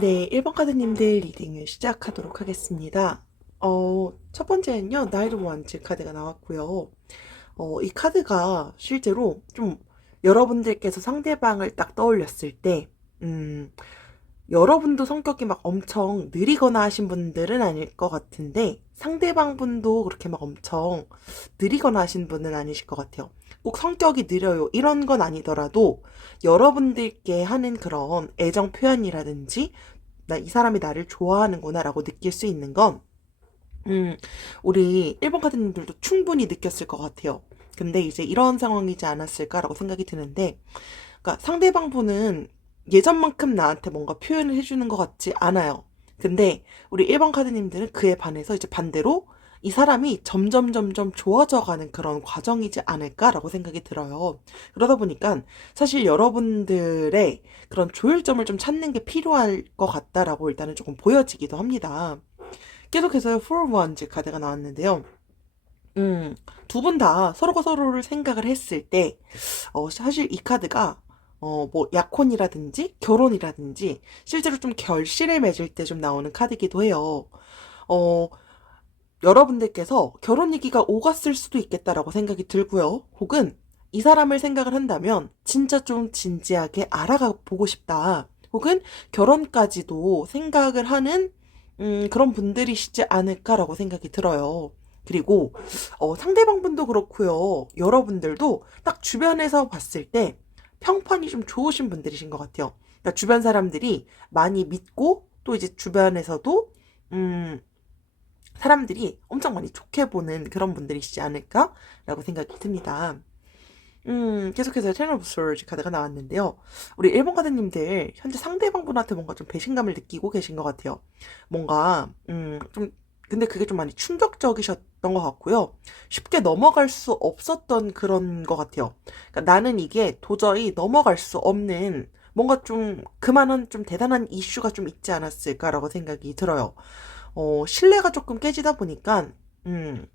네, 1번 카드님들 리딩을 시작하도록 하겠습니다. 첫 번째는요, 나이트 원즈 카드가 나왔고요. 이 카드가 실제로 좀 여러분들께서 상대방을 딱 떠올렸을 때, 음, 여러분도 성격이 막 엄청 느리거나 하신 분들은 아닐 것 같은데, 상대방 분도 그렇게 막 엄청 느리거나 하신 분은 아니실 것 같아요. 꼭 성격이 느려요. 이런 건 아니더라도, 여러분들께 하는 그런 애정 표현이라든지, 이 사람이 나를 좋아하는구나라고 느낄 수 있는 건, 음, 우리 1번 카드님들도 충분히 느꼈을 것 같아요. 근데 이제 이런 상황이지 않았을까라고 생각이 드는데, 그러니까 상대방 분은 예전만큼 나한테 뭔가 표현을 해주는 것 같지 않아요. 근데 우리 1번 카드님들은 그에 반해서 이제 반대로 이 사람이 점점 점점 좋아져 가는 그런 과정이지 않을까라고 생각이 들어요. 그러다 보니까 사실 여러분들의 그런 조율점을 좀 찾는 게 필요할 것 같다라고 일단은 조금 보여지기도 합니다. 계속해서 For Ones 카드가 나왔는데요. 두 분 다 서로가 서로를 생각을 했을 때, 사실 이 카드가, 뭐, 약혼이라든지 결혼이라든지 실제로 좀 결실을 맺을 때 좀 나오는 카드이기도 해요. 어, 여러분들께서 결혼 얘기가 오갔을 수도 있겠다라고 생각이 들고요. 혹은 이 사람을 생각을 한다면 진짜 좀 진지하게 알아가 보고 싶다. 혹은 결혼까지도 생각을 하는 그런 분들이시지 않을까라고 생각이 들어요. 그리고 상대방 분도 그렇고요. 여러분들도 딱 주변에서 봤을 때 평판이 좀 좋으신 분들이신 것 같아요. 그러니까 주변 사람들이 많이 믿고 또 이제 주변에서도 음, 사람들이 엄청 많이 좋게 보는 그런 분들이시지 않을까라고 생각이 듭니다. 계속해서 채널 부스러지 카드가 나왔는데요. 우리 일본 카드님들 현재 상대방분한테 뭔가 좀 배신감을 느끼고 계신 것 같아요. 뭔가 좀 근데 그게 좀 많이 충격적이셨던 것 같고요. 쉽게 넘어갈 수 없었던 그런 것 같아요. 그러니까 나는 이게 도저히 넘어갈 수 없는 뭔가 좀 그만한 좀 대단한 이슈가 좀 있지 않았을까라고 생각이 들어요. 신뢰가 조금 깨지다 보니까 음,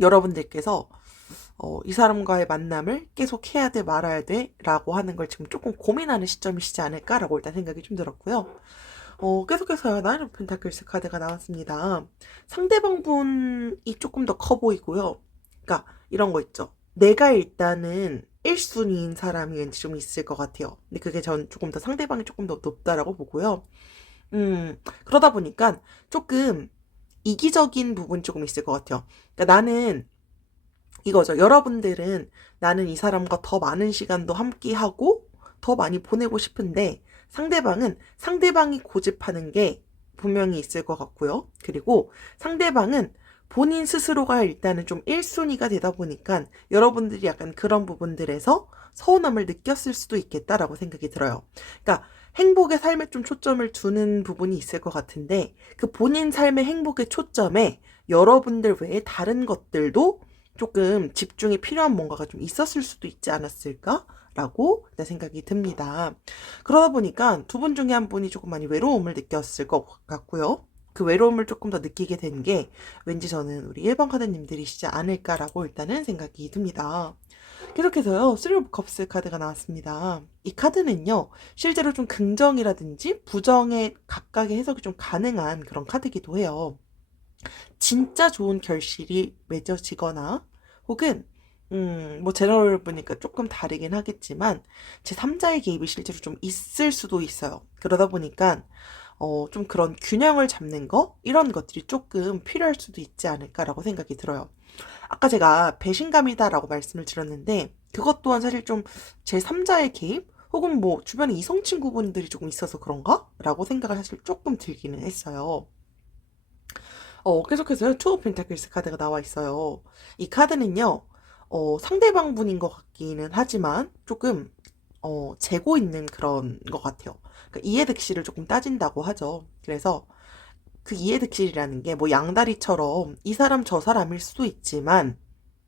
여러분들께서 이 사람과의 만남을 계속 해야 돼, 말아야 돼, 라고 하는 걸 지금 조금 고민하는 시점이시지 않을까라고 일단 생각이 좀 들었고요. 계속해서 나인 오브 펜타클스 카드가 나왔습니다. 상대방 분이 조금 더 커 보이고요. 그러니까 이런 거 있죠. 내가 일단은 1순위인 사람이 왠지 좀 있을 것 같아요. 근데 그게 전 조금 더 상대방이 조금 더 높다라고 보고요. 그러다 보니까 조금 이기적인 부분이 조금 있을 것 같아요. 그러니까 나는 이거죠. 여러분들은 나는 이 사람과 더 많은 시간도 함께하고 더 많이 보내고 싶은데 상대방은 상대방이 고집하는 게 분명히 있을 것 같고요. 그리고 상대방은 본인 스스로가 일단은 좀 1순위가 되다 보니까 여러분들이 약간 그런 부분들에서 서운함을 느꼈을 수도 있겠다라고 생각이 들어요. 그러니까 행복의 삶에 좀 초점을 두는 부분이 있을 것 같은데 그 본인 삶의 행복의 초점에 여러분들 외에 다른 것들도 조금 집중이 필요한 뭔가가 좀 있었을 수도 있지 않았을까? 라고 생각이 듭니다. 그러다 보니까 두 분 중에 한 분이 조금 많이 외로움을 느꼈을 것 같고요. 그 외로움을 조금 더 느끼게 된 게 왠지 저는 우리 1번 카드님들이시지 않을까라고 일단은 생각이 듭니다. 계속해서요, 쓰리 오브 컵스 카드가 나왔습니다. 이 카드는요, 실제로 좀 긍정이라든지 부정의 각각의 해석이 좀 가능한 그런 카드이기도 해요. 진짜 좋은 결실이 맺어지거나 혹은 뭐 제너럴 보니까 조금 다르긴 하겠지만 제 3자의 개입이 실제로 좀 있을 수도 있어요. 그러다 보니까 좀 그런 균형을 잡는 거 이런 것들이 조금 필요할 수도 있지 않을까라고 생각이 들어요. 아까 제가 배신감이다라고 말씀을 드렸는데 그것 또한 사실 좀 제 3자의 개입 혹은 뭐 주변에 이성 친구분들이 조금 있어서 그런가? 라고 생각을 사실 조금 들기는 했어요. 계속해서요. 투어 펜타클스 카드가 나와 있어요. 이 카드는요. 상대방 분인 것 같기는 하지만 조금 재고 있는 그런 것 같아요. 그러니까 이해득실을 조금 따진다고 하죠. 그래서 그 이해득실이라는 게 뭐 양다리처럼 이 사람 저 사람일 수도 있지만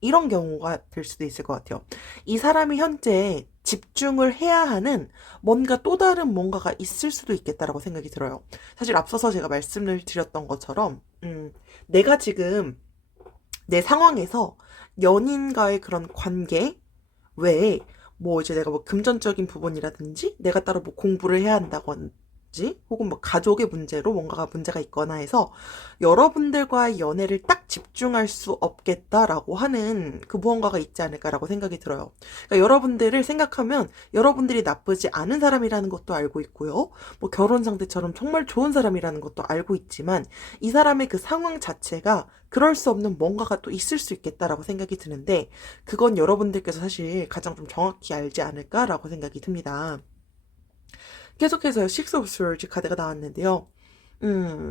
이런 경우가 될 수도 있을 것 같아요. 이 사람이 현재 집중을 해야 하는 뭔가 또 다른 뭔가가 있을 수도 있겠다라고 생각이 들어요. 사실 앞서서 제가 말씀을 드렸던 것처럼, 내가 지금 내 상황에서 연인과의 그런 관계 외에 뭐 이제 내가 뭐 금전적인 부분이라든지 내가 따로 뭐 공부를 해야 한다건 문제라든지 혹은 뭐 가족의 문제로 뭔가가 문제가 있거나 해서 여러분들과의 연애를 딱 집중할 수 없겠다라고 하는 그 무언가가 있지 않을까라고 생각이 들어요. 그러니까 여러분들을 생각하면 여러분들이 나쁘지 않은 사람이라는 것도 알고 있고요. 뭐 결혼 상대처럼 정말 좋은 사람이라는 것도 알고 있지만 이 사람의 그 상황 자체가 그럴 수 없는 뭔가가 또 있을 수 있겠다라고 생각이 드는데 그건 여러분들께서 사실 가장 좀 정확히 알지 않을까라고 생각이 듭니다. 계속해서 Six of Swords 카드가 나왔는데요.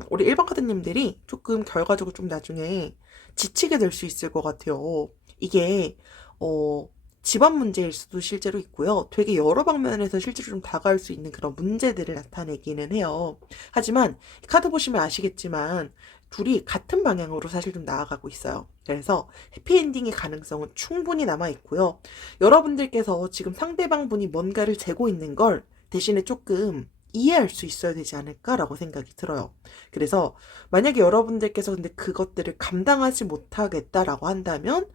우리 일반 카드님들이 조금 결과적으로 좀 나중에 지치게 될 수 있을 것 같아요. 이게, 어, 집안 문제일 수도 실제로 있고요. 되게 여러 방면에서 실제로 좀 다가올 수 있는 그런 문제들을 나타내기는 해요. 하지만, 카드 보시면 아시겠지만, 둘이 같은 방향으로 사실 좀 나아가고 있어요. 그래서 해피엔딩의 가능성은 충분히 남아 있고요. 여러분들께서 지금 상대방 분이 뭔가를 재고 있는 걸 대신에 조금 이해할 수 있어야 되지 않을까라고 생각이 들어요. 그래서 만약에 여러분들께서 근데 그것들을 감당하지 못하겠다라고 한다면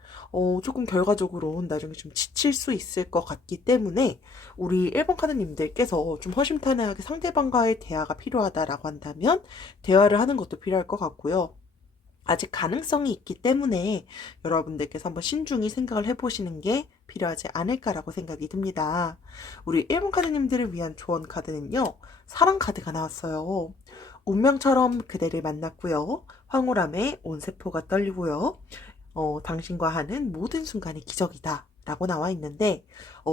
조금 결과적으로 나중에 좀 지칠 수 있을 것 같기 때문에 우리 1번 카드님들께서 좀 허심탄회하게 상대방과의 대화가 필요하다라고 한다면 대화를 하는 것도 필요할 것 같고요. 아직 가능성이 있기 때문에 여러분들께서 한번 신중히 생각을 해보시는 게 필요하지 않을까라고 생각이 듭니다. 우리 1번 카드님들을 위한 조언 카드는요. 사랑 카드가 나왔어요. 운명처럼 그대를 만났고요. 황홀함에 온 세포가 떨리고요. 당신과 하는 모든 순간이 기적이다. 라고 나와 있는데,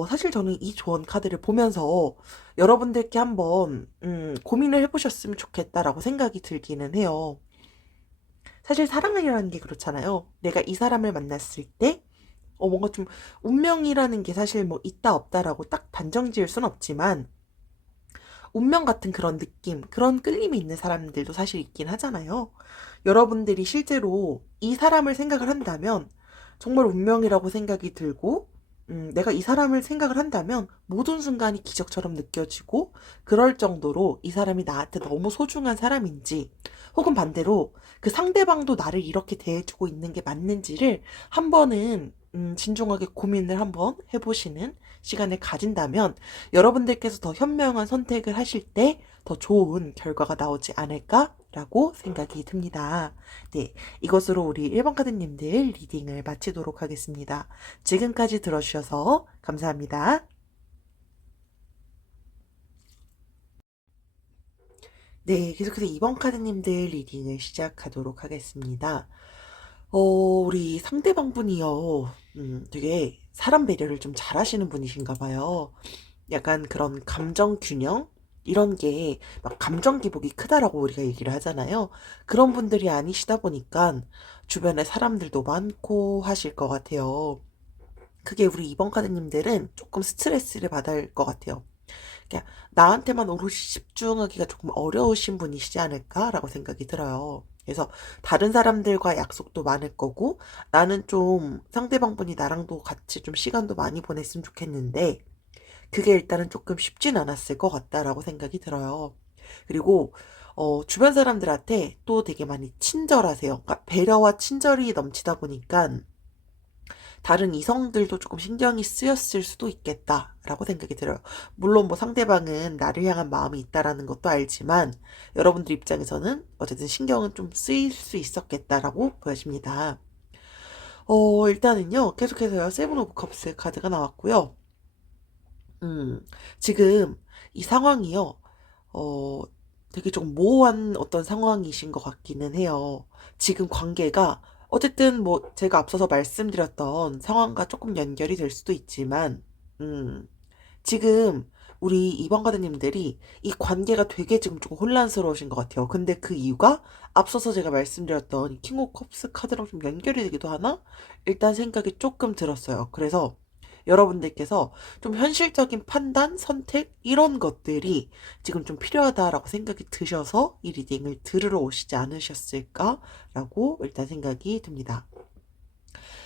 사실 저는 이 조언 카드를 보면서 여러분들께 한번, 고민을 해보셨으면 좋겠다라고 생각이 들기는 해요. 사실 사랑이라는 게 그렇잖아요. 내가 이 사람을 만났을 때, 뭔가 좀 운명이라는 게 사실 뭐 있다 없다라고 딱 단정 지을 순 없지만, 운명 같은 그런 느낌, 그런 끌림이 있는 사람들도 사실 있긴 하잖아요. 여러분들이 실제로 이 사람을 생각을 한다면, 정말 운명이라고 생각이 들고, 내가 이 사람을 생각을 한다면 모든 순간이 기적처럼 느껴지고, 그럴 정도로 이 사람이 나한테 너무 소중한 사람인지, 혹은 반대로 그 상대방도 나를 이렇게 대해주고 있는 게 맞는지를 한 번은 진중하게 고민을 한번 해보시는 시간을 가진다면 여러분들께서 더 현명한 선택을 하실 때 더 좋은 결과가 나오지 않을까라고 생각이 듭니다. 네, 이것으로 우리 1번 카드님들 리딩을 마치도록 하겠습니다. 지금까지 들어주셔서 감사합니다. 네, 계속해서 2번 카드님들 리딩을 시작하도록 하겠습니다. 우리 상대방 분이요. 되게 사람 배려를 좀 잘하시는 분이신가 봐요. 약간 그런 감정 균형? 이런 게 막 감정 기복이 크다라고 우리가 얘기를 하잖아요. 그런 분들이 아니시다 보니까 주변에 사람들도 많고 하실 것 같아요. 그게 우리 2번 카드님들은 조금 스트레스를 받을 것 같아요. 그냥 나한테만 오롯이 집중하기가 조금 어려우신 분이시지 않을까라고 생각이 들어요. 그래서 다른 사람들과 약속도 많을 거고 나는 좀 상대방 분이 나랑도 같이 좀 시간도 많이 보냈으면 좋겠는데 그게 일단은 조금 쉽진 않았을 것 같다라고 생각이 들어요. 그리고 주변 사람들한테 또 되게 많이 친절하세요. 그러니까 배려와 친절이 넘치다 보니까 다른 이성들도 조금 신경이 쓰였을 수도 있겠다라고 생각이 들어요. 물론 뭐 상대방은 나를 향한 마음이 있다라는 것도 알지만 여러분들 입장에서는 어쨌든 신경은 좀 쓰일 수 있었겠다라고 보여집니다. 일단은요, 계속해서요, 세븐 오브 컵스 카드가 나왔고요. 지금 이 상황이요, 어, 되게 좀 모호한 어떤 상황이신 것 같기는 해요. 지금 관계가 어쨌든 뭐 제가 앞서서 말씀드렸던 상황과 조금 연결이 될 수도 있지만, 음, 지금 우리 이번 가드님들이 이 관계가 되게 지금 조금 혼란스러우신 것 같아요. 근데 그 이유가 앞서서 제가 말씀드렸던 킹 오브 컵스 카드랑 좀 연결이 되기도 하나? 일단 생각이 조금 들었어요. 그래서 여러분들께서 좀 현실적인 판단, 선택 이런 것들이 지금 좀 필요하다라고 생각이 드셔서 이 리딩을 들으러 오시지 않으셨을까라고 일단 생각이 듭니다.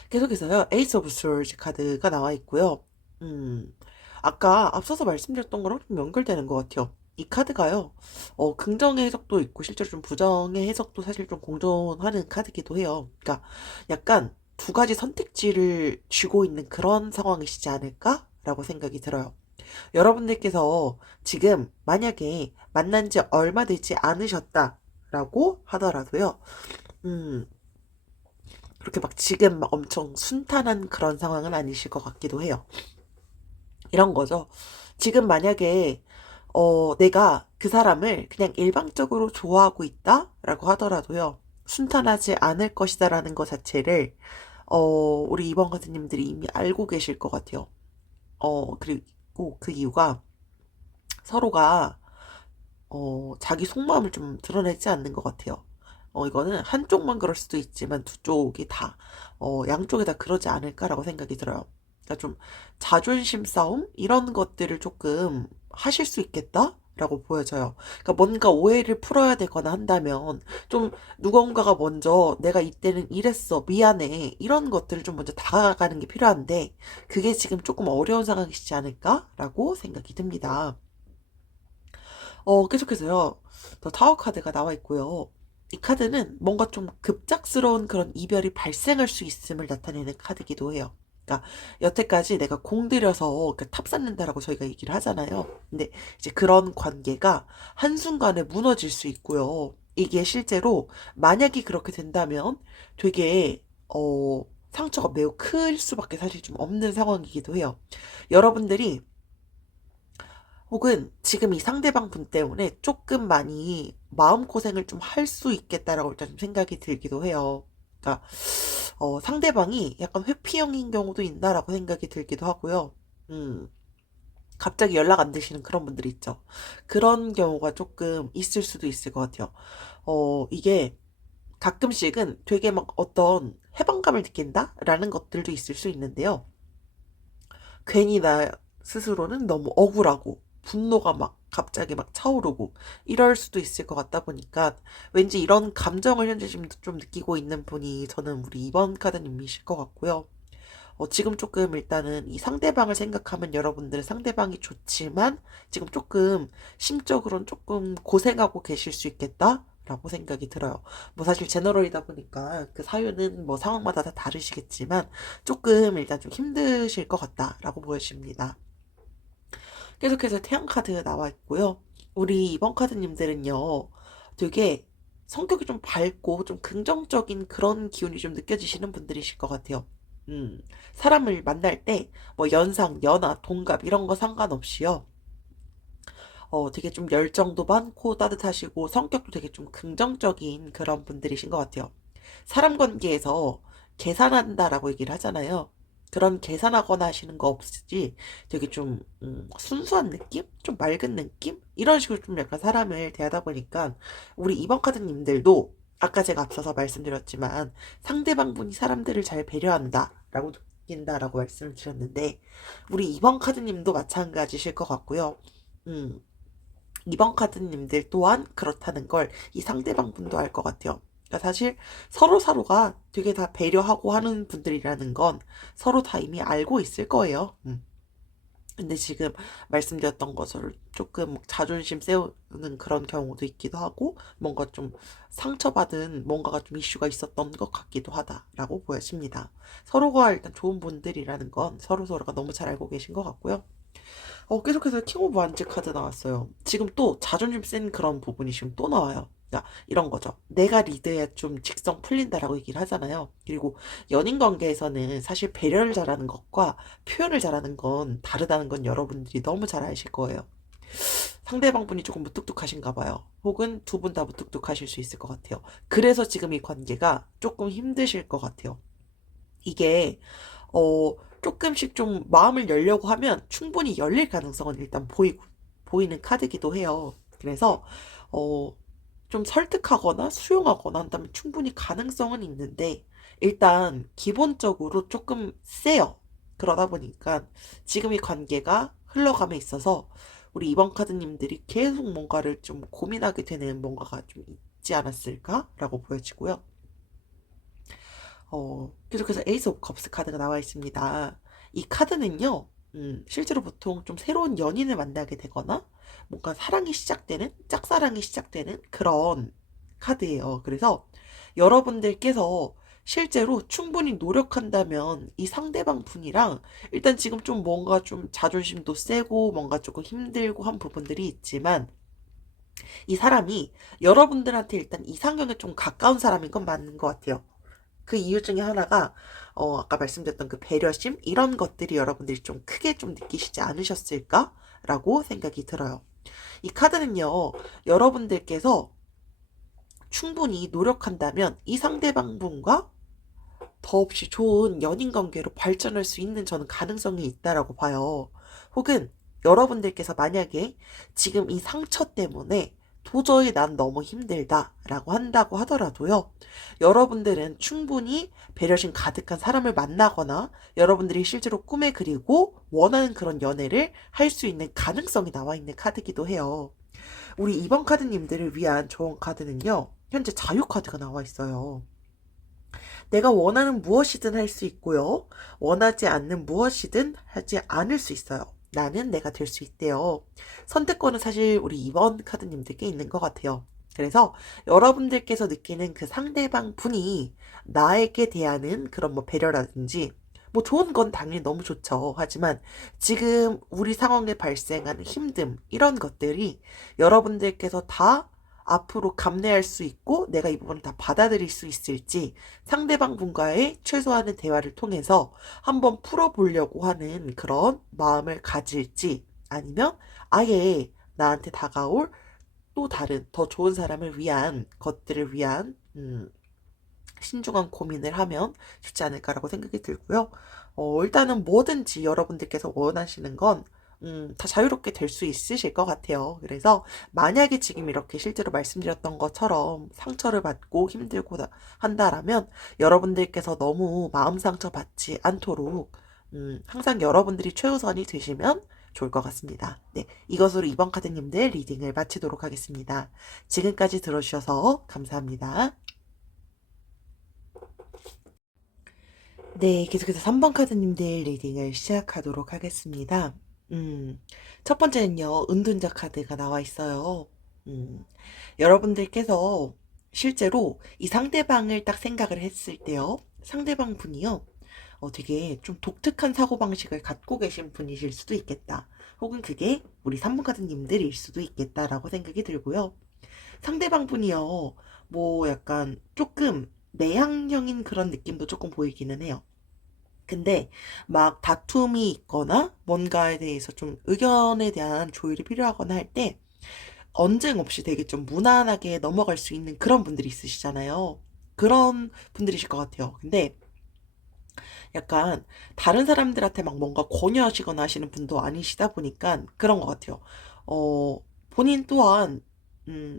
계속해서요. 에이스 오브 스월즈 카드가 나와 있고요. 음, 아까 앞서서 말씀드렸던 거랑 좀 연결되는 것 같아요. 이 카드가요, 긍정의 해석도 있고, 실제로 좀 부정의 해석도 사실 좀 공존하는 카드기도 해요. 그러니까 약간 두 가지 선택지를 쥐고 있는 그런 상황이시지 않을까라고 생각이 들어요. 여러분들께서 지금 만약에 만난 지 얼마 되지 않으셨다라고 하더라도요, 음, 그렇게 막 지금 막 엄청 순탄한 그런 상황은 아니실 것 같기도 해요. 이런 거죠. 지금 만약에 내가 그 사람을 그냥 일방적으로 좋아하고 있다라고 하더라도요. 순탄하지 않을 것이다라는 것 자체를 우리 이번 가수님들이 이미 알고 계실 것 같아요. 그리고 그 이유가 서로가 자기 속마음을 좀 드러내지 않는 것 같아요. 이거는 한쪽만 그럴 수도 있지만 두 쪽이 다, 양쪽이 다 그러지 않을까라고 생각이 들어요. 그러니까 좀 자존심 싸움? 이런 것들을 조금 하실 수 있겠다라고 보여져요. 그러니까 뭔가 오해를 풀어야 되거나 한다면 좀 누군가가 먼저 내가 이때는 이랬어, 미안해. 이런 것들을 좀 먼저 다가가는 게 필요한데 그게 지금 조금 어려운 상황이시지 않을까라고 생각이 듭니다. 계속해서요. 더 타워 카드가 나와 있고요. 이 카드는 뭔가 좀 급작스러운 그런 이별이 발생할 수 있음을 나타내는 카드이기도 해요. 그러니까 여태까지 내가 공들여서 탑쌓는다라고 저희가 얘기를 하잖아요. 근데 이제 그런 관계가 한순간에 무너질 수 있고요. 이게 실제로 만약에 그렇게 된다면 되게 상처가 매우 클 수밖에 사실 좀 없는 상황이기도 해요. 여러분들이 혹은 지금 이 상대방 분 때문에 조금 많이 마음고생을 좀 할 수 있겠다라고 일단 좀 생각이 들기도 해요. 그러니까 상대방이 약간 회피형인 경우도 있나라고 생각이 들기도 하고요. 음, 갑자기 연락 안 되시는 그런 분들이 있죠. 그런 경우가 조금 있을 수도 있을 것 같아요. 이게 가끔씩은 되게 막 어떤 해방감을 느낀다라는 것들도 있을 수 있는데요. 괜히 나 스스로는 너무 억울하고 분노가 막 갑자기 막 차오르고 이럴 수도 있을 것 같다 보니까 왠지 이런 감정을 현재 지금 좀 느끼고 있는 분이 저는 우리 이번 카드님이실 것 같고요. 지금 조금 일단은 이 상대방을 생각하면 여러분들은 상대방이 좋지만 지금 조금 심적으로는 조금 고생하고 계실 수 있겠다. 라고 생각이 들어요. 뭐 사실 제너럴이다 보니까 그 사유는 뭐 상황마다 다 다르시겠지만 조금 일단 좀 힘드실 것 같다라고 보여집니다. 계속해서 태양 카드 나와 있고요. 우리 이번 카드님들은요, 되게 성격이 좀 밝고 좀 긍정적인 그런 기운이 좀 느껴지시는 분들이실 것 같아요. 사람을 만날 때 뭐 연상, 연하, 동갑 이런 거 상관없이요. 되게 좀 열정도 많고 따뜻하시고 성격도 되게 좀 긍정적인 그런 분들이신 것 같아요. 사람 관계에서 계산한다라고 얘기를 하잖아요. 그런 계산하거나 하시는 거 없이 되게 좀 순수한 느낌? 좀 맑은 느낌? 이런 식으로 좀 약간 사람을 대하다 보니까 우리 이번 카드님들도 아까 제가 앞서서 말씀드렸지만 상대방 분이 사람들을 잘 배려한다라고 느낀다라고 말씀을 드렸는데 우리 이번 카드님도 마찬가지실 것 같고요. 음, 이번 카드님들 또한 그렇다는 걸 이 상대방 분도 알 것 같아요. 그러니까 사실 서로가 되게 다 배려하고 하는 분들이라는 건 서로 다 이미 알고 있을 거예요. 근데 지금 말씀드렸던 것을 조금 자존심 세우는 그런 경우도 있기도 하고 뭔가 좀 상처받은 뭔가가 좀 이슈가 있었던 것 같기도 하다라고 보여집니다. 서로가 일단 좋은 분들이라는 건 서로가 너무 잘 알고 계신 것 같고요. 계속해서 킹 오브 완즈 카드 나왔어요. 지금 또 자존심 센 그런 부분이 지금 또 나와요. 그러니까 이런 거죠. 내가 리드해야 좀 직성 풀린다라고 얘기를 하잖아요. 그리고 연인 관계에서는 사실 배려를 잘하는 것과 표현을 잘하는 건 다르다는 건 여러분들이 너무 잘 아실 거예요. 상대방 분이 조금 무뚝뚝하신가 봐요. 혹은 두 분 다 무뚝뚝하실 수 있을 것 같아요. 그래서 지금 이 관계가 조금 힘드실 것 같아요. 이게 조금씩 좀 마음을 열려고 하면 충분히 열릴 가능성은 일단 보이는 카드기도 해요. 그래서, 어, 좀 설득하거나 수용하거나 한다면 충분히 가능성은 있는데, 일단 기본적으로 조금 세요. 그러다 보니까 지금 이 관계가 흘러감에 있어서 우리 이번 카드님들이 계속 뭔가를 좀 고민하게 되는 뭔가가 좀 있지 않았을까라고 보여지고요. 계속해서 에이스 오브 컵스 카드가 나와 있습니다. 이 카드는요, 실제로 보통 좀 새로운 연인을 만나게 되거나, 뭔가 사랑이 시작되는, 짝사랑이 시작되는 그런 카드예요. 그래서 여러분들께서 실제로 충분히 노력한다면 이 상대방 분이랑 일단 지금 좀 뭔가 좀 자존심도 세고 뭔가 조금 힘들고 한 부분들이 있지만 이 사람이 여러분들한테 일단 이상형에 좀 가까운 사람인 건 맞는 것 같아요. 그 이유 중에 하나가 아까 말씀드렸던 그 배려심 이런 것들이 여러분들이 좀 크게 좀 느끼시지 않으셨을까라고 생각이 들어요. 이 카드는요, 여러분들께서 충분히 노력한다면 이 상대방 분과 더없이 좋은 연인 관계로 발전할 수 있는 저는 가능성이 있다라고 봐요. 혹은 여러분들께서 만약에 지금 이 상처 때문에 도저히 난 너무 힘들다라고 한다고 하더라도요. 여러분들은 충분히 배려심 가득한 사람을 만나거나 여러분들이 실제로 꿈에 그리고 원하는 그런 연애를 할 수 있는 가능성이 나와 있는 카드기도 해요. 우리 이번 카드님들을 위한 조언 카드는요. 현재 자유 카드가 나와 있어요. 내가 원하는 무엇이든 할 수 있고요. 원하지 않는 무엇이든 하지 않을 수 있어요. 나는 내가 될 수 있대요. 선택권은 사실 우리 이번 카드님들께 있는 것 같아요. 그래서 여러분들께서 느끼는 그 상대방 분이 나에게 대하는 그런 뭐 배려라든지 뭐 좋은 건 당연히 너무 좋죠. 하지만 지금 우리 상황에 발생하는 힘듦 이런 것들이 여러분들께서 다 앞으로 감내할 수 있고 내가 이 부분을 다 받아들일 수 있을지 상대방 분과의 최소한의 대화를 통해서 한번 풀어보려고 하는 그런 마음을 가질지 아니면 아예 나한테 다가올 또 다른 더 좋은 사람을 위한 것들을 위한 신중한 고민을 하면 좋지 않을까라고 생각이 들고요. 일단은 뭐든지 여러분들께서 원하시는 건 다 자유롭게 될 수 있으실 것 같아요. 그래서 만약에 지금 이렇게 실제로 말씀드렸던 것처럼 상처를 받고 힘들고 한다라면 여러분들께서 너무 마음 상처 받지 않도록 항상 여러분들이 최우선이 되시면 좋을 것 같습니다. 네, 이것으로 이번 카드님들 리딩을 마치도록 하겠습니다. 지금까지 들어주셔서 감사합니다. 네, 계속해서 3번 카드님들 리딩을 시작하도록 하겠습니다. 음, 첫 번째는요, 은둔자 카드가 나와 있어요. 음, 여러분들께서 실제로 이 상대방을 딱 생각을 했을 때요, 상대방 분이요, 되게 좀 독특한 사고방식을 갖고 계신 분이실 수도 있겠다. 혹은 그게 우리 3번 카드님들일 수도 있겠다라고 생각이 들고요. 상대방 분이요, 뭐 약간 조금 내향형인 그런 느낌도 조금 보이기는 해요. 근데 막 다툼이 있거나 뭔가에 대해서 좀 의견에 대한 조율이 필요하거나 할 때 언쟁 없이 되게 좀 무난하게 넘어갈 수 있는 그런 분들이 있으시잖아요. 그런 분들이실 것 같아요. 근데 약간 다른 사람들한테 막 뭔가 권유하시거나 하시는 분도 아니시다 보니까 그런 것 같아요. 본인 또한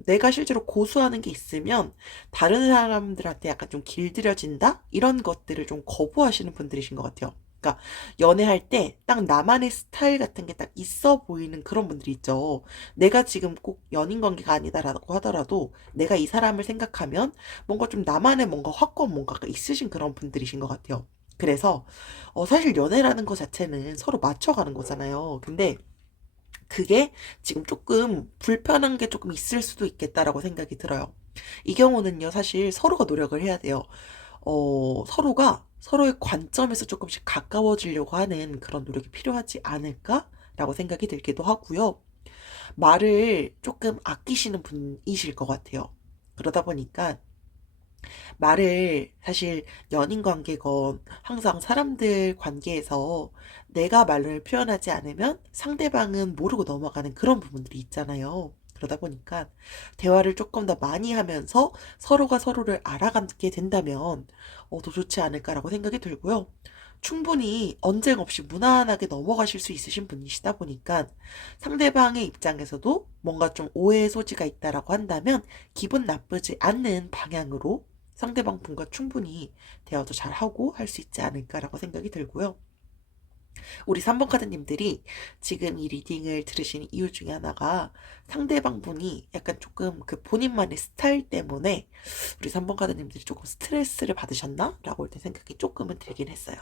내가 실제로 고수하는 게 있으면 다른 사람들한테 약간 좀 길들여진다? 이런 것들을 좀 거부하시는 분들이신 것 같아요. 그러니까 연애할 때 딱 나만의 스타일 같은 게 딱 있어 보이는 그런 분들이 있죠. 내가 지금 꼭 연인 관계가 아니다라고 하더라도 내가 이 사람을 생각하면 뭔가 좀 나만의 뭔가 확고한 뭔가가 있으신 그런 분들이신 것 같아요. 그래서 사실 연애라는 것 자체는 서로 맞춰가는 거잖아요. 근데 그게 지금 조금 불편한 게 조금 있을 수도 있겠다라고 생각이 들어요. 이 경우는요, 사실 서로가 노력을 해야 돼요. 서로가 서로의 관점에서 조금씩 가까워지려고 하는 그런 노력이 필요하지 않을까라고 생각이 들기도 하고요. 말을 조금 아끼시는 분이실 것 같아요. 그러다 보니까 말을 사실 연인 관계건 항상 사람들 관계에서 내가 말을 표현하지 않으면 상대방은 모르고 넘어가는 그런 부분들이 있잖아요. 그러다 보니까 대화를 조금 더 많이 하면서 서로가 서로를 알아가게 된다면 더 좋지 않을까라고 생각이 들고요. 충분히 언쟁 없이 무난하게 넘어가실 수 있으신 분이시다 보니까 상대방의 입장에서도 뭔가 좀 오해의 소지가 있다라고 한다면 기분 나쁘지 않는 방향으로 상대방 분과 충분히 대화도 잘 하고 할 수 있지 않을까라고 생각이 들고요. 우리 3번 카드님들이 지금 이 리딩을 들으신 이유 중에 하나가 상대방 분이 약간 조금 그 본인만의 스타일 때문에 우리 3번 카드님들이 조금 스트레스를 받으셨나? 라고 일단 생각이 조금은 들긴 했어요.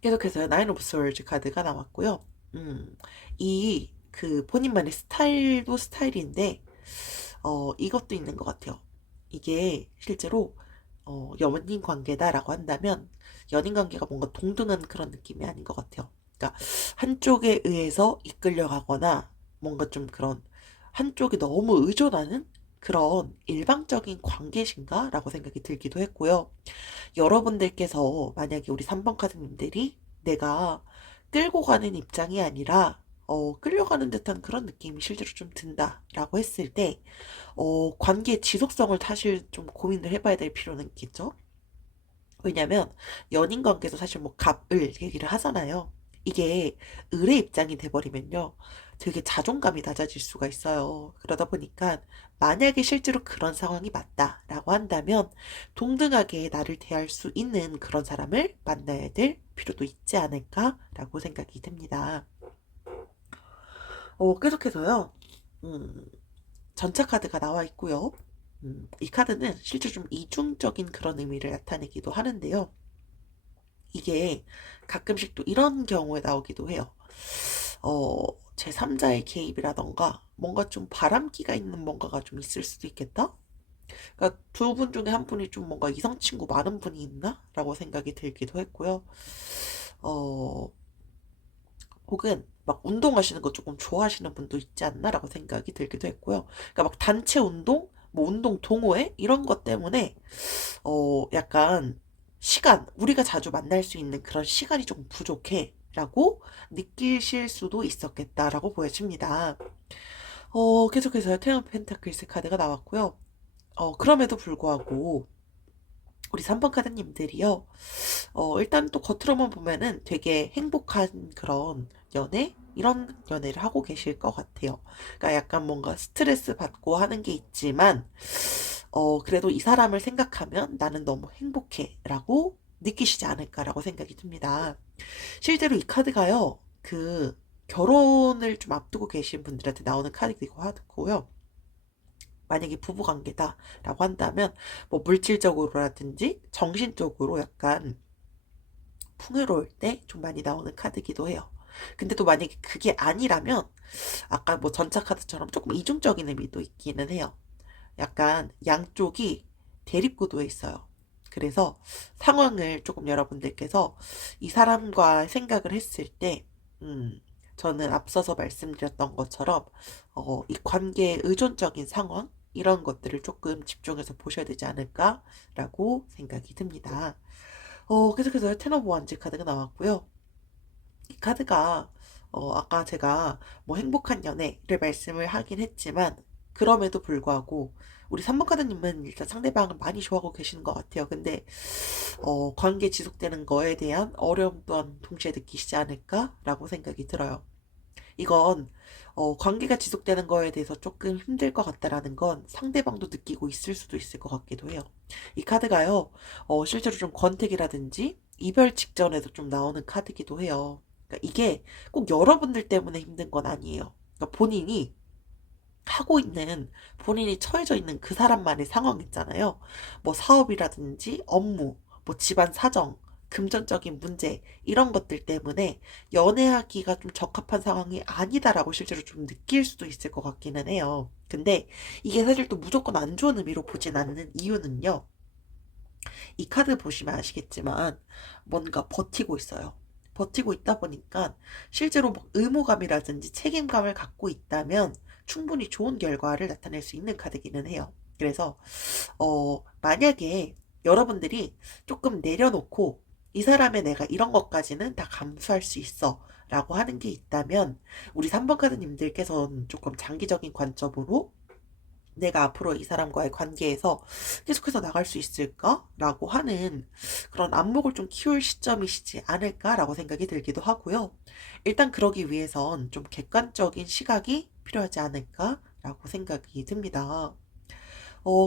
계속해서 나인 오브 스월즈 카드가 나왔고요. 이 그 본인만의 스타일도 스타일인데 이것도 있는 것 같아요. 이게 실제로 연인 관계다라고 한다면 연인 관계가 뭔가 동등한 그런 느낌이 아닌 것 같아요. 그러니까 한쪽에 의해서 이끌려가거나 뭔가 좀 그런 한쪽이 너무 의존하는 그런 일방적인 관계신가라고 생각이 들기도 했고요. 여러분들께서 만약에 우리 3번 카드님들이 내가 끌고 가는 입장이 아니라 끌려가는 듯한 그런 느낌이 실제로 좀 든다라고 했을 때 관계의 지속성을 사실 좀 고민을 해봐야 될 필요는 있겠죠. 왜냐면 연인 관계도 사실 뭐 갑을 얘기를 하잖아요. 이게 을의 입장이 돼버리면요. 되게 자존감이 낮아질 수가 있어요. 그러다 보니까 만약에 실제로 그런 상황이 맞다라고 한다면 동등하게 나를 대할 수 있는 그런 사람을 만나야 될 필요도 있지 않을까라고 생각이 듭니다. 계속해서요. 음, 전차 카드가 나와 있고요. 이 카드는 실제 좀 이중적인 그런 의미를 나타내기도 하는데요. 이게 가끔씩 또 이런 경우에 나오기도 해요. 제3자의 개입이라던가 뭔가 좀 바람기가 있는 뭔가가 좀 있을 수도 있겠다? 그러니까 두 분 중에 한 분이 좀 뭔가 이성 친구 많은 분이 있나? 라고 생각이 들기도 했고요. 어, 혹은 막 운동하시는 거 조금 좋아하시는 분도 있지 않나라고 생각이 들기도 했고요. 그러니까 막 단체 운동, 뭐 운동 동호회 이런 것 때문에 약간 시간, 우리가 자주 만날 수 있는 그런 시간이 좀 부족해. 라고 느끼실 수도 있었겠다라고 보여집니다. 계속해서 테너 펜타클스 카드가 나왔고요. 그럼에도 불구하고 우리 3번 카드님들이요. 일단 또 겉으로만 보면은 되게 행복한 그런 연애? 이런 연애를 하고 계실 것 같아요. 그러니까 약간 뭔가 스트레스 받고 하는 게 있지만, 그래도 이 사람을 생각하면 나는 너무 행복해. 라고 느끼시지 않을까라고 생각이 듭니다. 실제로 이 카드가요, 결혼을 좀 앞두고 계신 분들한테 나오는 카드이기도 하고요. 만약에 부부관계다라고 한다면 뭐 물질적으로라든지 정신적으로 약간 풍요로울 때 좀 많이 나오는 카드기도 해요. 근데 또 만약에 그게 아니라면 아까 뭐 전차 카드처럼 조금 이중적인 의미도 있기는 해요. 약간 양쪽이 대립구도에 있어요. 그래서 상황을 조금 여러분들께서 이 사람과 생각을 했을 때, 저는 앞서서 말씀드렸던 것처럼, 이 관계의 의존적인 상황, 이런 것들을 조금 집중해서 보셔야 되지 않을까라고 생각이 듭니다. 계속해서 테너보 완즈 카드가 나왔고요. 이 카드가 아까 제가 뭐 행복한 연애를 말씀을 하긴 했지만 그럼에도 불구하고 우리 3번 카드님은 일단 상대방을 많이 좋아하고 계시는 것 같아요. 근데 관계 지속되는 거에 대한 어려움 또한 동시에 느끼시지 않을까라고 생각이 들어요. 이건 관계가 지속되는 거에 대해서 조금 힘들 것 같다라는 건 상대방도 느끼고 있을 수도 있을 것 같기도 해요. 이 카드가요, 실제로 좀 권태기라든지 이별 직전에도 좀 나오는 카드기도 해요. 그러니까 이게 꼭 여러분들 때문에 힘든 건 아니에요. 그러니까 본인이 하고 있는, 본인이 처해져 있는 그 사람만의 상황 있잖아요. 뭐 사업이라든지 업무, 뭐 집안 사정, 금전적인 문제, 이런 것들 때문에 연애하기가 좀 적합한 상황이 아니다라고 실제로 좀 느낄 수도 있을 것 같기는 해요. 근데 이게 사실 또 무조건 안 좋은 의미로 보진 않는 이유는요. 이 카드 보시면 아시겠지만 뭔가 버티고 있어요. 버티고 있다 보니까 실제로 뭐 의무감이라든지 책임감을 갖고 있다면 충분히 좋은 결과를 나타낼 수 있는 카드기는 해요. 그래서 만약에 여러분들이 조금 내려놓고 이 사람의 내가 이런 것까지는 다 감수할 수 있어 라고 하는 게 있다면 우리 3번 카드님들께서는 조금 장기적인 관점으로 내가 앞으로 이 사람과의 관계에서 계속해서 나갈 수 있을까라고 하는 그런 안목을 좀 키울 시점이시지 않을까라고 생각이 들기도 하고요. 일단 그러기 위해선 좀 객관적인 시각이 필요하지 않을까라고 생각이 듭니다.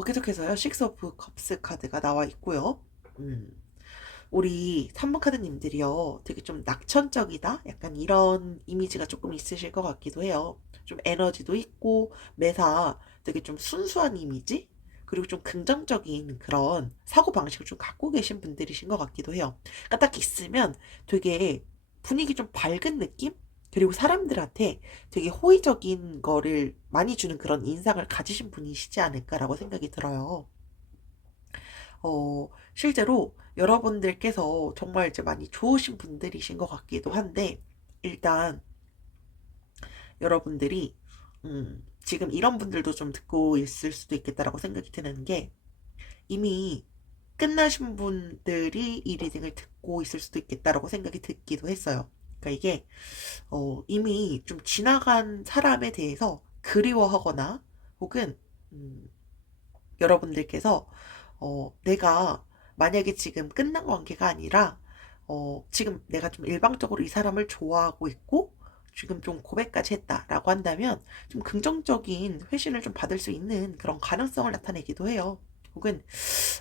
계속해서요. 식스 오브 컵스 카드가 나와 있고요. 음, 우리 3번 카드님들이요. 되게 좀 낙천적이다? 약간 이런 이미지가 조금 있으실 것 같기도 해요. 좀 에너지도 있고, 매사 되게 좀 순수한 이미지? 그리고 좀 긍정적인 그런 사고방식을 좀 갖고 계신 분들이신 것 같기도 해요. 그러니까 딱 있으면 되게 분위기 좀 밝은 느낌? 그리고 사람들한테 되게 호의적인 거를 많이 주는 그런 인상을 가지신 분이시지 않을까라고 생각이 들어요. 실제로 여러분들께서 정말 이제 많이 좋으신 분들이신 것 같기도 한데, 일단 여러분들이 지금 이런 분들도 좀 듣고 있을 수도 있겠다라고 생각이 드는 게, 이미 끝나신 분들이 이 리딩을 듣고 있을 수도 있겠다라고 생각이 듣기도 했어요. 그러니까 이게 이미 좀 지나간 사람에 대해서 그리워하거나, 혹은 음, 여러분들께서 내가 만약에 지금 끝난 관계가 아니라 지금 내가 좀 일방적으로 이 사람을 좋아하고 있고 지금 좀 고백까지 했다라고 한다면 좀 긍정적인 회신을 좀 받을 수 있는 그런 가능성을 나타내기도 해요. 혹은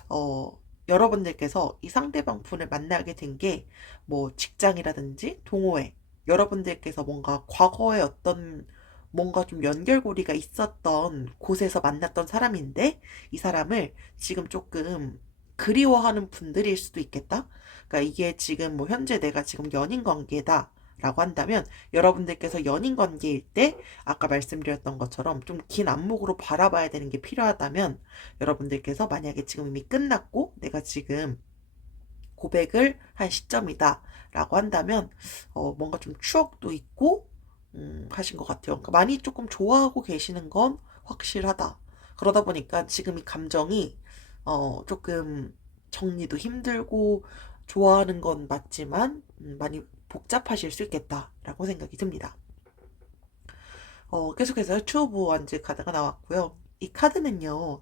어, 여러분들께서 이 상대방 분을 만나게 된 게 뭐 직장이라든지 동호회, 여러분들께서 뭔가 과거에 어떤 뭔가 좀 연결고리가 있었던 곳에서 만났던 사람인데, 이 사람을 지금 조금 그리워하는 분들일 수도 있겠다. 그러니까 이게 지금 뭐 현재 내가 지금 연인 관계다 라고 한다면, 여러분들께서 연인 관계일 때 아까 말씀드렸던 것처럼 좀 긴 안목으로 바라봐야 되는 게 필요하다면, 여러분들께서 만약에 지금 이미 끝났고 내가 지금 고백을 한 시점이다 라고 한다면 뭔가 좀 추억도 있고 하신 것 같아요. 그러니까 많이 조금 좋아하고 계시는 건 확실하다. 그러다 보니까 지금 이 감정이 조금 정리도 힘들고, 좋아하는 건 맞지만 많이 복잡하실 수 있겠다라고 생각이 듭니다. 계속해서 추오브 완즈 카드가 나왔고요. 이 카드는요,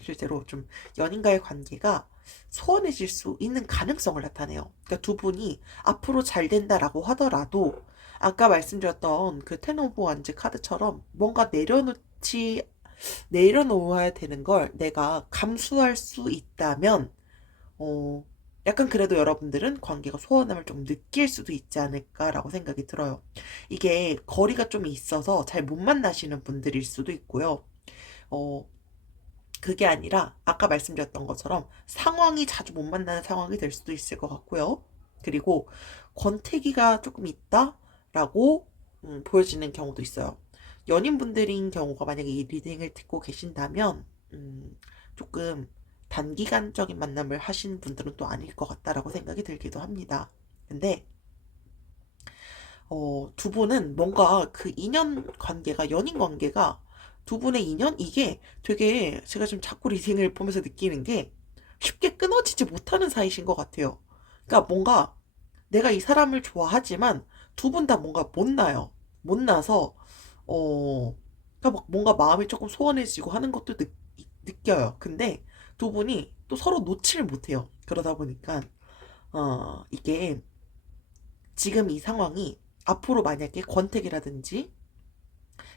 실제로 좀 연인과의 관계가 소원해질 수 있는 가능성을 나타내요. 그러니까 두 분이 앞으로 잘 된다라고 하더라도, 아까 말씀드렸던 그 텐 오브 완즈 카드처럼 뭔가 내려놓아야 되는 걸 내가 감수할 수 있다면, 어, 약간 그래도 여러분들은 관계가 소원함을 좀 느낄 수도 있지 않을까라고 생각이 들어요. 이게 거리가 좀 있어서 잘 못 만나시는 분들일 수도 있고요. 어, 그게 아니라 아까 말씀드렸던 것처럼 상황이 자주 못 만나는 상황이 될 수도 있을 것 같고요. 그리고 권태기가 조금 있다라고 보여지는 경우도 있어요. 연인분들인 경우가 만약에 이 리딩을 듣고 계신다면 조금 단기간적인 만남을 하신 분들은 또 아닐 것 같다라고 생각이 들기도 합니다. 근데 두 분은 뭔가 그 인연 관계가, 연인 관계가, 두 분의 인연? 이게 되게 제가 좀 자꾸 리딩을 보면서 느끼는 게 쉽게 끊어지지 못하는 사이신 것 같아요. 그러니까 뭔가 내가 이 사람을 좋아하지만 두 분 다 뭔가 못나요. 못나서, 그러니까 막 뭔가 마음이 조금 소원해지고 하는 것도 느껴요. 근데 두 분이 또 서로 놓지를 못해요. 그러다 보니까, 이게 지금 이 상황이 앞으로 만약에 권태기라든지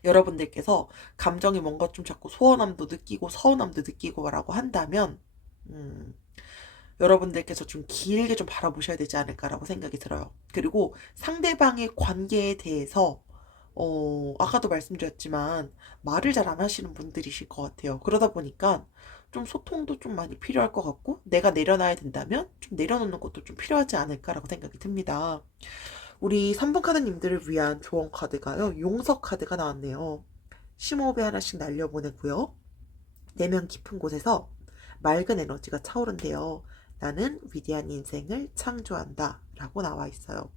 여러분들께서 감정이 뭔가 좀 자꾸 소원함도 느끼고 서운함도 느끼고라고 한다면 음, 여러분들께서 좀 길게 좀 바라보셔야 되지 않을까라고 생각이 들어요. 그리고 상대방의 관계에 대해서 아까도 말씀드렸지만 말을 잘 안 하시는 분들이실 것 같아요. 그러다 보니까 좀 소통도 좀 많이 필요할 것 같고, 내가 내려놔야 된다면 좀 내려놓는 것도 좀 필요하지 않을까라고 생각이 듭니다. 우리 3번 카드님들을 위한 조언 카드가요, 용서 카드가 나왔네요. 심호흡에 하나씩 날려보내고요. 내면 깊은 곳에서 맑은 에너지가 차오른대요. 나는 위대한 인생을 창조한다 라고 나와 있어요.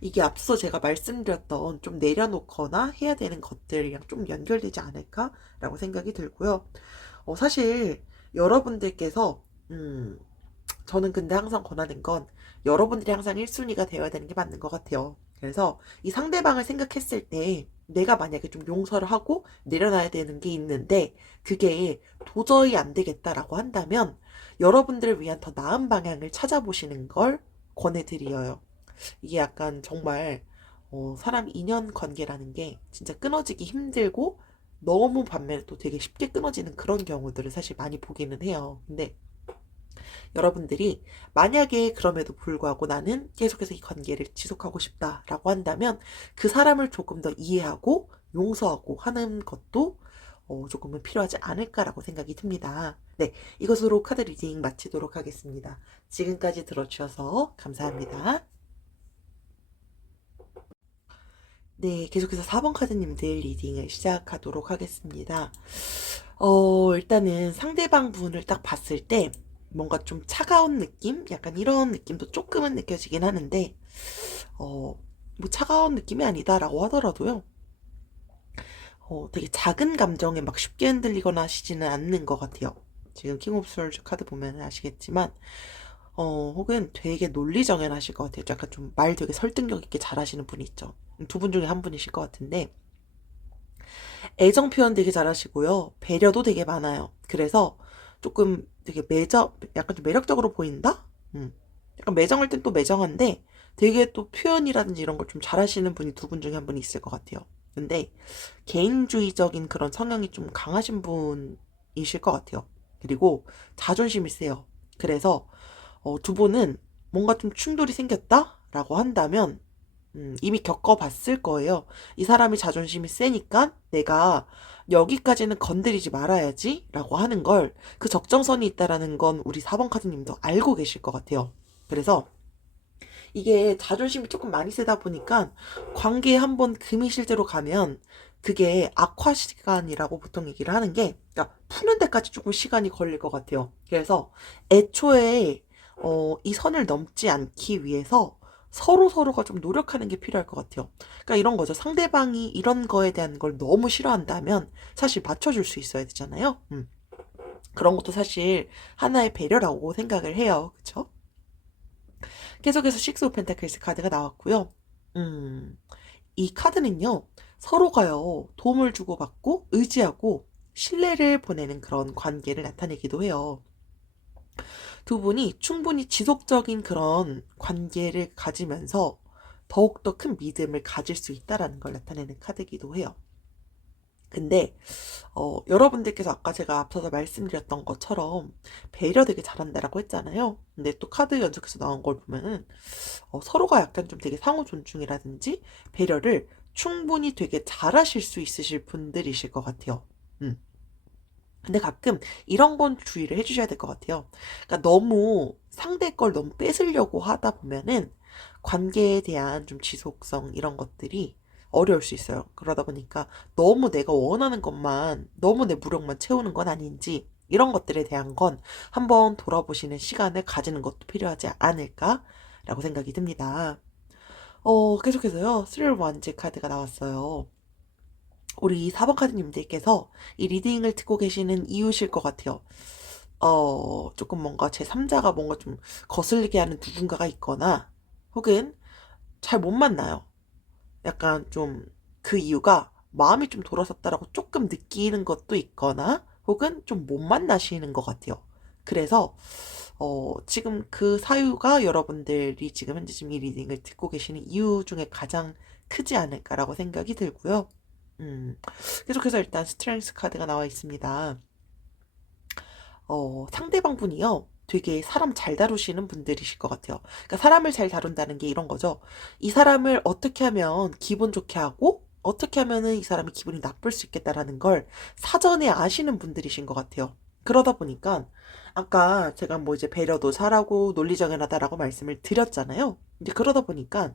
이게 앞서 제가 말씀드렸던 좀 내려놓거나 해야 되는 것들이랑 좀 연결되지 않을까 라고 생각이 들고요. 사실 여러분들께서 저는 근데 항상 권하는 건 여러분들이 항상 1순위가 되어야 되는 게 맞는 것 같아요. 그래서 이 상대방을 생각했을 때 내가 만약에 좀 용서를 하고 내려놔야 되는 게 있는데, 그게 도저히 안 되겠다라고 한다면 여러분들을 위한 더 나은 방향을 찾아보시는 걸 권해드려요. 이게 약간 정말 사람 인연 관계라는 게 진짜 끊어지기 힘들고, 너무 반면에 또 되게 쉽게 끊어지는 그런 경우들을 사실 많이 보기는 해요. 근데 여러분들이 만약에 그럼에도 불구하고 나는 계속해서 이 관계를 지속하고 싶다라고 한다면, 그 사람을 조금 더 이해하고 용서하고 하는 것도 조금은 필요하지 않을까라고 생각이 듭니다. 네, 이것으로 카드 리딩 마치도록 하겠습니다. 지금까지 들어주셔서 감사합니다. 네, 계속해서 4번 카드님들 리딩을 시작하도록 하겠습니다. 일단은 상대방 분을 딱 봤을 때 뭔가 좀 차가운 느낌? 약간 이런 느낌도 조금은 느껴지긴 하는데, 뭐 차가운 느낌이 아니다라고 하더라도요. 되게 작은 감정에 막 쉽게 흔들리거나 하시지는 않는 것 같아요. 지금 킹 오브 솔즈 카드 보면 아시겠지만, 혹은 되게 논리정연하실 것 같아요. 약간 좀 말 되게 설득력 있게 잘하시는 분이 있죠. 두 분 중에 한 분이실 것 같은데, 애정 표현 되게 잘하시고요. 배려도 되게 많아요. 그래서 조금 되게 약간 좀 매력적으로 보인다? 약간 매정할 땐 또 매정한데 되게 또 표현이라든지 이런 걸 좀 잘하시는 분이 두 분 중에 한 분이 있을 것 같아요. 근데 개인주의적인 그런 성향이 좀 강하신 분이실 것 같아요. 그리고 자존심이 세요. 그래서 두 분은 뭔가 좀 충돌이 생겼다라고 한다면 이미 겪어봤을 거예요. 이 사람이 자존심이 세니까 내가 여기까지는 건드리지 말아야지 라고 하는 걸 그 적정선이 있다라는 건 우리 4번 카드님도 알고 계실 것 같아요. 그래서 이게 자존심이 조금 많이 세다 보니까 관계에 한번 금이 실제로 가면 그게 악화 시간이라고 보통 얘기를 하는 게, 그러니까 푸는 데까지 조금 시간이 걸릴 것 같아요. 그래서 애초에 이 선을 넘지 않기 위해서 서로가 좀 노력하는 게 필요할 것 같아요. 그러니까 이런 거죠. 상대방이 이런 거에 대한 걸 너무 싫어한다면 사실 맞춰줄 수 있어야 되잖아요. 그런 것도 사실 하나의 배려라고 생각을 해요. 그쵸? 계속해서 식스 오브 펜타클스 카드가 나왔고요. 음, 이 카드는요, 서로가요, 도움을 주고받고 의지하고 신뢰를 보내는 그런 관계를 나타내기도 해요. 두 분이 충분히 지속적인 그런 관계를 가지면서 더욱더 큰 믿음을 가질 수 있다라는 걸 나타내는 카드이기도 해요. 근데 여러분들께서 아까 제가 앞서서 말씀드렸던 것처럼 배려 되게 잘한다라고 했잖아요. 근데 또 카드 연속해서 나온 걸 보면은 서로가 약간 좀 되게 상호 존중이라든지 배려를 충분히 되게 잘하실 수 있으실 분들이실 것 같아요. 음. 근데 가끔 이런 건 주의를 해주셔야 될 것 같아요. 그러니까 너무 상대 걸 너무 뺏으려고 하다 보면은 관계에 대한 좀 지속성 이런 것들이 어려울 수 있어요. 그러다 보니까 너무 내가 원하는 것만, 너무 내 무력만 채우는 건 아닌지 이런 것들에 대한 건 한번 돌아보시는 시간을 가지는 것도 필요하지 않을까라고 생각이 듭니다. 계속해서요. 스릴 원즈 카드가 나왔어요. 우리 4번 카드님들께서 이 리딩을 듣고 계시는 이유실 것 같아요. 조금 뭔가 제 3자가 뭔가 좀 거슬리게 하는 누군가가 있거나, 혹은 잘 못 만나요. 약간 좀 그 이유가 마음이 좀 돌아섰다라고 조금 느끼는 것도 있거나, 혹은 좀 못 만나시는 것 같아요. 그래서, 지금 그 사유가 여러분들이 지금 현재 지금 이 리딩을 듣고 계시는 이유 중에 가장 크지 않을까라고 생각이 들고요. 음, 계속해서 일단 스트렝스 카드가 나와 있습니다. 상대방 분이요. 되게 사람 잘 다루시는 분들이실 것 같아요. 그러니까 사람을 잘 다룬다는 게 이런 거죠. 이 사람을 어떻게 하면 기분 좋게 하고, 어떻게 하면은 이 사람이 기분이 나쁠 수 있겠다라는 걸 사전에 아시는 분들이신 것 같아요. 그러다 보니까, 아까 제가 뭐 이제 배려도 잘하고 논리정연하다라고 말씀을 드렸잖아요. 이제 그러다 보니까,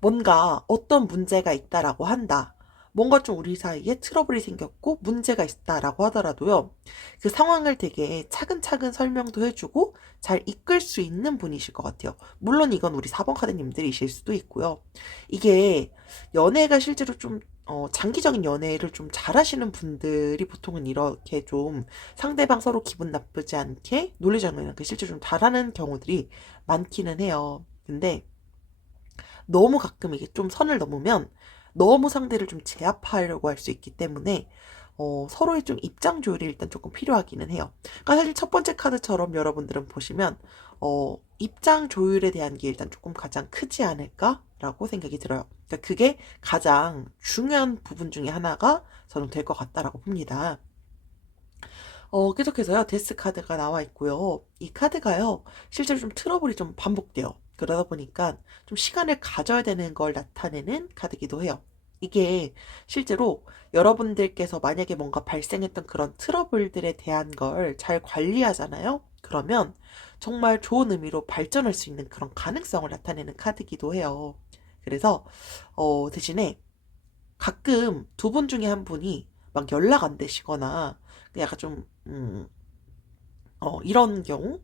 뭔가 어떤 문제가 있다라고 한다. 뭔가 좀 우리 사이에 트러블이 생겼고 문제가 있다라고 하더라도요. 그 상황을 되게 차근차근 설명도 해주고 잘 이끌 수 있는 분이실 것 같아요. 물론 이건 우리 4번 카드님들이실 수도 있고요. 이게 연애가 실제로 좀 장기적인 연애를 좀 잘하시는 분들이 보통은 이렇게 좀 상대방 서로 기분 나쁘지 않게 논리적인 실제로 좀 잘하는 경우들이 많기는 해요. 근데 너무 가끔 이게 좀 선을 넘으면 너무 상대를 좀 제압하려고 할 수 있기 때문에 서로의 좀 입장 조율이 일단 조금 필요하기는 해요. 그러니까 사실 첫 번째 카드처럼 여러분들은 보시면 입장 조율에 대한 게 일단 조금 가장 크지 않을까라고 생각이 들어요. 그러니까 그게 가장 중요한 부분 중에 하나가 저는 될 것 같다라고 봅니다. 계속해서요, 데스 카드가 나와 있고요. 이 카드가요, 실제로 좀 트러블이 좀 반복돼요. 그러다 보니까 좀 시간을 가져야 되는 걸 나타내는 카드기도 해요. 이게 실제로 여러분들께서 만약에 뭔가 발생했던 그런 트러블들에 대한 걸 잘 관리하잖아요? 그러면 정말 좋은 의미로 발전할 수 있는 그런 가능성을 나타내는 카드기도 해요. 그래서, 대신에 가끔 두 분 중에 한 분이 막 연락 안 되시거나 약간 좀 이런 경우,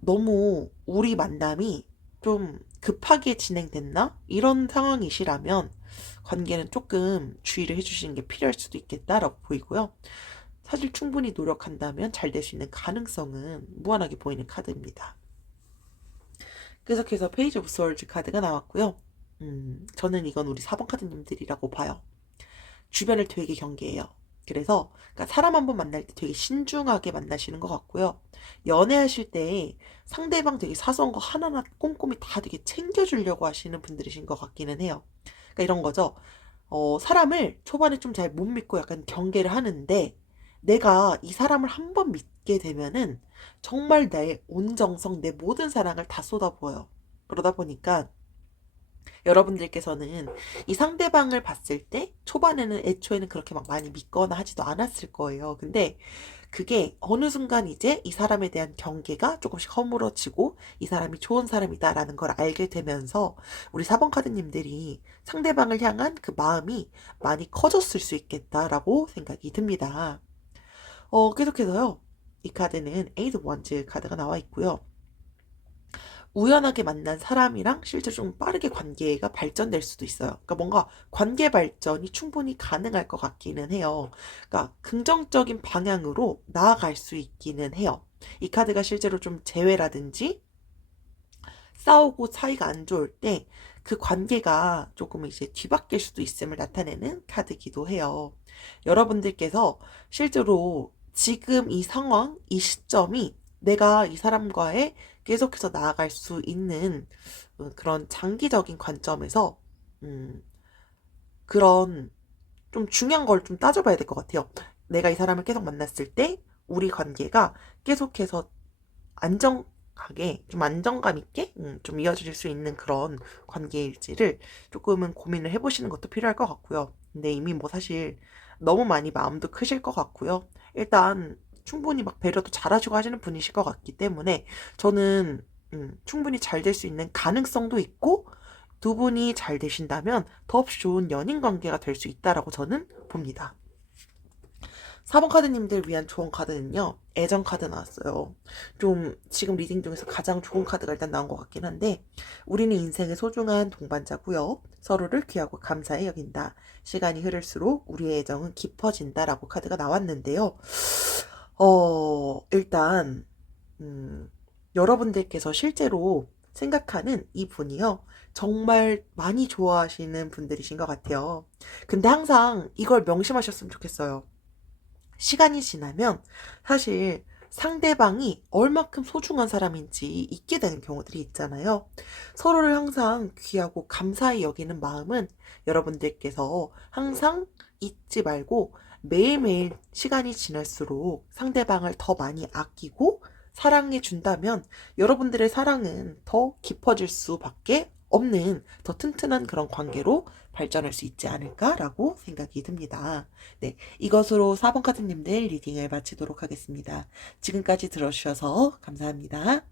너무 우리 만남이 좀 급하게 진행됐나? 이런 상황이시라면 관계는 조금 주의를 해주시는 게 필요할 수도 있겠다라고 보이고요. 사실 충분히 노력한다면 잘 될 수 있는 가능성은 무한하게 보이는 카드입니다. 계속해서 페이지 오브 스월즈 카드가 나왔고요. 저는 이건 우리 4번 카드님들이라고 봐요. 주변을 되게 경계해요. 그래서 그러니까 사람 한번 만날 때 되게 신중하게 만나시는 것 같고요. 연애하실 때 상대방 되게 사소한 거 하나하나 꼼꼼히 다 되게 챙겨주려고 하시는 분들이신 것 같기는 해요. 그러니까 이런 거죠. 사람을 초반에 좀 잘 못 믿고 약간 경계를 하는데 내가 이 사람을 한번 믿게 되면은 정말 나의 온 정성, 내 모든 사랑을 다 쏟아부어요. 그러다 보니까 여러분들께서는 이 상대방을 봤을 때 초반에는 애초에는 그렇게 막 많이 믿거나 하지도 않았을 거예요. 근데 그게 어느 순간 이제 이 사람에 대한 경계가 조금씩 허물어지고 이 사람이 좋은 사람이다라는 걸 알게 되면서 우리 4번 카드님들이 상대방을 향한 그 마음이 많이 커졌을 수 있겠다라고 생각이 듭니다. 계속해서요. 이 카드는 에이드 원즈 카드가 나와 있고요. 우연하게 만난 사람이랑 실제 좀 빠르게 관계가 발전될 수도 있어요. 그러니까 뭔가 관계 발전이 충분히 가능할 것 같기는 해요. 그러니까 긍정적인 방향으로 나아갈 수 있기는 해요. 이 카드가 실제로 좀 재회라든지 싸우고 사이가 안 좋을 때 그 관계가 조금 이제 뒤바뀔 수도 있음을 나타내는 카드기도 해요. 여러분들께서 실제로 지금 이 상황, 이 시점이 내가 이 사람과의 계속해서 나아갈 수 있는 그런 장기적인 관점에서 음, 그런 좀 중요한 걸 좀 따져봐야 될 것 같아요. 내가 이 사람을 계속 만났을 때 우리 관계가 계속해서 안정하게 좀 안정감 있게 좀 이어질 수 있는 그런 관계일지를 조금은 고민을 해보시는 것도 필요할 것 같고요. 근데 이미 뭐 사실 너무 많이 마음도 크실 것 같고요. 일단 충분히 막 배려도 잘하시고 하시는 분이실 것 같기 때문에 저는 충분히 잘 될 수 있는 가능성도 있고 두 분이 잘 되신다면 더없이 좋은 연인 관계가 될 수 있다라고 저는 봅니다. 4번 카드님들 위한 좋은 카드는요. 애정 카드 나왔어요. 좀 지금 리딩 중에서 가장 좋은 카드가 일단 나온 것 같긴 한데 우리는 인생의 소중한 동반자고요. 서로를 귀하고 감사히 여긴다. 시간이 흐를수록 우리의 애정은 깊어진다라고 카드가 나왔는데요. 일단 여러분들께서 실제로 생각하는 이 분이요. 정말 많이 좋아하시는 분들이신 것 같아요. 근데 항상 이걸 명심하셨으면 좋겠어요. 시간이 지나면 사실 상대방이 얼마큼 소중한 사람인지 잊게 되는 경우들이 있잖아요. 서로를 항상 귀하고 감사히 여기는 마음은 여러분들께서 항상 잊지 말고 매일매일 시간이 지날수록 상대방을 더 많이 아끼고 사랑해 준다면 여러분들의 사랑은 더 깊어질 수밖에 없는 더 튼튼한 그런 관계로 발전할 수 있지 않을까라고 생각이 듭니다. 네, 이것으로 4번 카드님들 리딩을 마치도록 하겠습니다. 지금까지 들어주셔서 감사합니다.